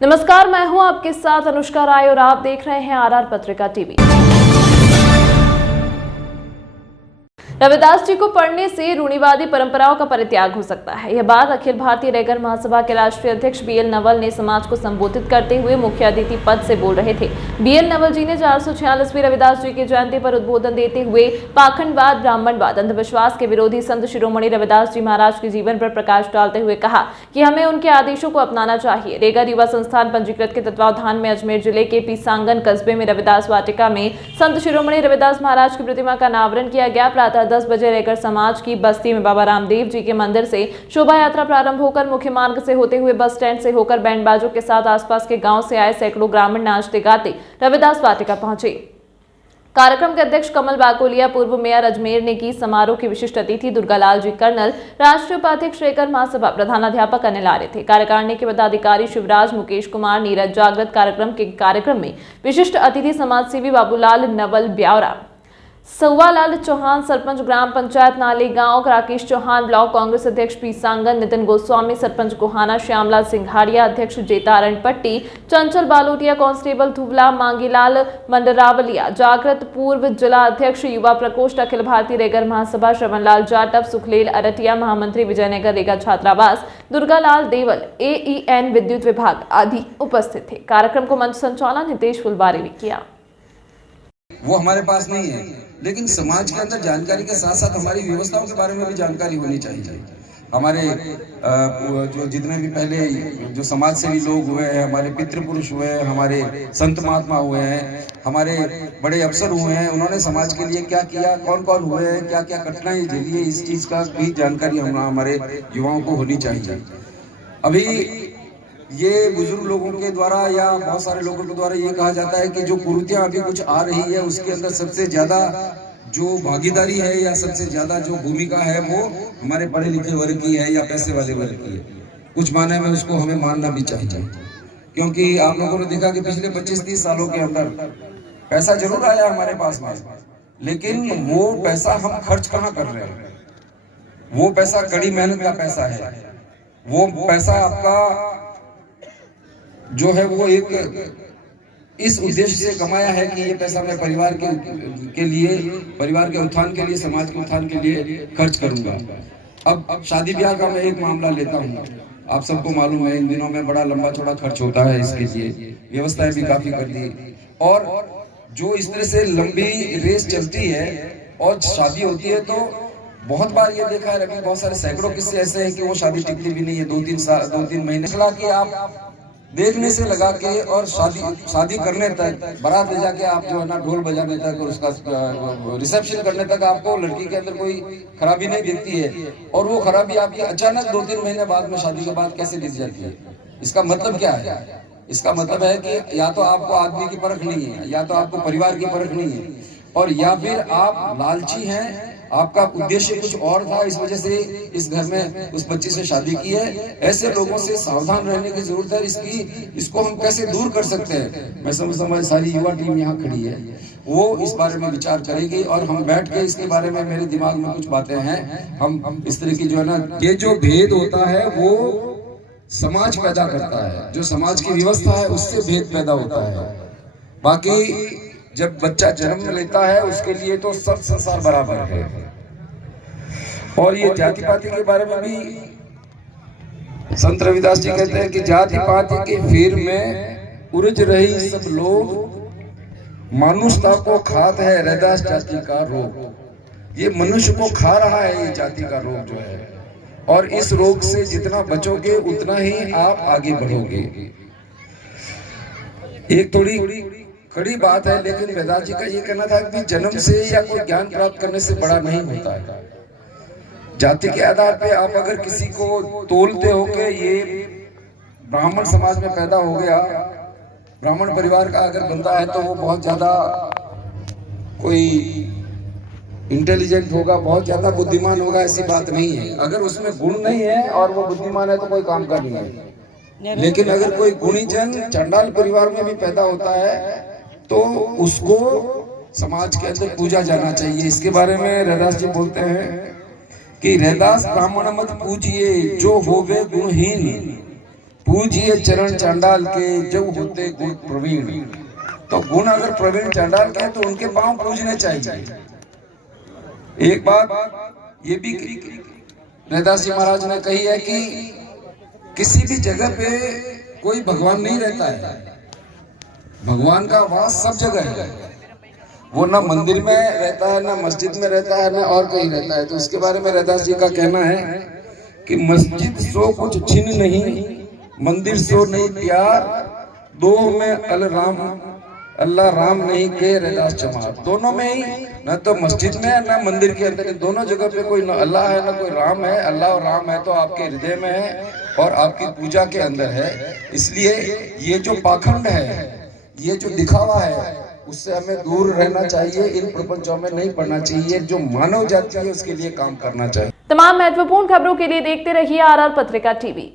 नमस्कार, मैं हूं आपके साथ अनुष्का राय और आप देख रहे हैं आरआर पत्रिका टीवी। रविदास जी को पढ़ने से रूढ़िवादी परंपराओं का परित्याग हो सकता है। यह बात अखिल भारतीय रैगर महासभा के राष्ट्रीय अध्यक्ष बीएल नवल ने समाज को संबोधित करते हुए मुख्य अतिथि पद से बोल रहे थे। बीएल नवल जी ने 446वीं रविदास जी की जयंती पर उद्बोधन देते हुए पाखंडवाद, ब्राह्मणवाद, अंधविश्वास के विरोधी संत शिरोमणि रविदास जी महाराज के जीवन पर प्रकाश डालते हुए कहा कि हमें उनके आदेशों को अपनाना चाहिए। रैगर युवा संस्थान पंजीकृत के तत्वावधान में अजमेर जिले के पीसांगन कस्बे में रविदास वाटिका में संत शिरोमणि रविदास महाराज की प्रतिमा का अनावरण किया गया। प्रातः 10 बजे रैगर समाज की बस्ती में बाबा रामदेव जी के मंदिर से शोभा यात्रा प्रारंभ होकर मुख्य मार्ग से होते हुए बस स्टैंड से होकर बैंड बाजों के साथ आसपास के गांव से आए सैकड़ों ग्रामीण नाचते गाते रविदास वाटिका पहुंचे। कार्यक्रम के अध्यक्ष कमल बाकोलिया, पूर्व मेयर अजमेर ने की। समारोह की विशिष्ट अतिथि दुर्गालाल जी कर्नल, राष्ट्रीय उपाध्यक्ष रैगर महासभा, प्रधानाध्यापक अनिल आर्य थे। कार्यकारिणी के पदाधिकारी शिवराज, मुकेश कुमार, नीरज जागृत कार्यक्रम में विशिष्ट अतिथि समाजसेवी बाबूलाल नवल ब्यावरा, सवालाल चौहान, सरपंच ग्राम पंचायत नाले गांव, राकेश चौहान, ब्लॉक कांग्रेस अध्यक्ष पीसांगन, नितिन गोस्वामी, सरपंच गोहाना, श्यामलाल सिंघाड़िया, अध्यक्ष जेतारण पट्टी, चंचल बालोटिया, कांस्टेबल धुवला, मांगीलाल मंडरावलिया, जागृत पूर्व जिला अध्यक्ष युवा प्रकोष्ठ अखिल भारतीय रैगर महासभा, श्रवणलाल जाटव, सुखलेल अरटिया, महामंत्री विजयनगर रेगा छात्रावास, दुर्गालाल देवल, AEN विद्युत विभाग आदि उपस्थित थे। कार्यक्रम को मंच संचालन हितेश फुलबारी ने किया। वो हमारे पास नहीं है, लेकिन समाज के अंदर जानकारी के साथ साथ हमारी व्यवस्थाओं के बारे में भी जानकारी होनी चाहिए। हमारे जो जितने भी पहले जो समाज सेवी लोग हुए हैं, हमारे पितृपुरुष हुए हैं, हमारे संत महात्मा हुए हैं, हमारे बड़े अफसर हुए हैं, उन्होंने समाज के लिए क्या किया, कौन कौन हुए हैं, क्या क्या कठिनाई झेली है, इस चीज का भी जानकारी हमारे युवाओं को होनी चाहिए। अभी ये बुजुर्ग लोगों के द्वारा या बहुत सारे लोगों के द्वारा ये कहा जाता है कि जो कुरीतियां अभी कुछ आ रही है उसके अंदर सबसे ज्यादा जो भागीदारी है या सबसे ज्यादा जो भूमिका है वो हमारे पढ़े लिखे वर्ग की है या पैसे वाले वर्ग की है। कुछ माने में उसको हमें मानना भी चाहिए, क्योंकि आप लोगों ने देखा कि पिछले 25-30 सालों के अंदर पैसा जरूर आया हमारे पास में, लेकिन वो पैसा हम खर्च कहाँ कर रहे हैं? वो पैसा कड़ी मेहनत का पैसा है। वो पैसा आपका जो है वो एक इस उद्देश्य से कमाया है कि ये पैसा मैं परिवार के लिए, परिवार के उत्थान के लिए, समाज के उत्थान के लिए खर्च करूंगा। अब शादी ब्याह का मैं एक मामला लेता हूँ। आप सबको मालूम है इन दिनों में बड़ा लंबा चौड़ा खर्च होता है, इसके लिए व्यवस्थाएं भी काफी कर दी। और जो इस तरह से लंबी रेस चलती है और शादी होती है तो बहुत बार ये देखा है कि बहुत सारे सैकड़ों किस्से ऐसे हैं कि वो शादी टिकती भी नहीं है, 2-3 महीने कि आप देखने से लगा के और शादी करने तक, बारात ले जाके आप जो है ना ढोल बजाने तक और उसका रिसेप्शन करने तक आपको लड़की के अंदर कोई खराबी नहीं दिखती है, और वो खराबी आपकी अचानक 2-3 महीने बाद में शादी के बाद कैसे दिख जाती है। इसका मतलब क्या है? इसका मतलब है कि या तो आपको आदमी की परख नहीं है, या तो आपको परिवार की परख नहीं है, और या फिर आप लालची हैं, आपका उद्देश्य कुछ और था, इस वजह से इस घर में उस बच्ची से शादी की है। ऐसे लोगों से सावधान रहने की जरूरत है। इसको हम कैसे दूर कर सकते हैं? मैं समझता हूँ हमारी सारी युवा टीम यहाँ खड़ी है, वो इस बारे में विचार करेगी और हम बैठ के इसके बारे में, मेरे दिमाग में कुछ बातें हैं, हम इस तरह की जो है ना, ये जो भेद होता है वो समाज पैदा करता है, जो समाज की व्यवस्था है उससे भेद पैदा होता है। बाकी जब बच्चा जन्म लेता है उसके लिए तो सब संसार बराबर है। और ये जाति पाति के बारे में भी संत रविदास जी कहते हैं कि जाति पाति के फेर में उलझ रही सब लोग, मानुषता को खात है रैदास जाति का रोग। ये मनुष्य को खा रहा है ये जाति का रोग जो है, और इस रोग से जितना बचोगे उतना ही आप आगे बढ़ोगे। एक थोड़ी कड़ी बात है, लेकिन वेदांत जी का ये कहना था कि जन्म से या कोई ज्ञान प्राप्त करने से बड़ा नहीं होता है। जाति के आधार पे आप अगर किसी को तोलते हो कि ये ब्राह्मण समाज में पैदा हो गया, ब्राह्मण परिवार का अगर बनता है तो वो बहुत ज्यादा कोई इंटेलिजेंट होगा, बहुत ज्यादा बुद्धिमान होगा, ऐसी बात नहीं है। अगर उसमें गुण नहीं है और वो बुद्धिमान है तो कोई काम का नहीं है। लेकिन अगर कोई गुणी जन चंडाल परिवार में भी पैदा होता है तो उसको समाज के अंदर पूजा जाना चाहिए। इसके बारे में रैदास जी बोलते हैं कि रैदास ब्राह्मण मत पूजिए जो होवे गुणहीन, पूजिए चरण चांडाल के जो होते गुण प्रवीण। तो गुण अगर प्रवीण चांडाल के हैं तो उनके पांव पूजने चाहिए। एक बात ये भी रैदास जी महाराज ने कही है कि किसी भी जगह पे कोई भगवान नहीं रहता है, भगवान का वास सब जगह है। वो ना मंदिर में रहता है, ना मस्जिद में रहता है, ना और कहीं रहता है। तो उसके बारे में रैदास जी का कहना है कि मस्जिद सो कुछ छिन नहीं, मंदिर सो नहीं प्यार, दो में अल्लाह राम नहीं के रैदास चमार। दोनों में ही, न तो मस्जिद में है ना मंदिर के अंदर, दोनों जगह पे कोई न अल्लाह है ना कोई राम है। अल्लाह और राम है तो आपके हृदय में है और आपकी पूजा के अंदर है। इसलिए ये जो पाखंड है, ये जो दिखावा है, उससे हमें दूर रहना चाहिए, इन प्रपंचों में नहीं पड़ना चाहिए। जो मानव जाति है उसके लिए काम करना चाहिए। तमाम महत्वपूर्ण खबरों के लिए देखते रहिए RR पत्रिका TV।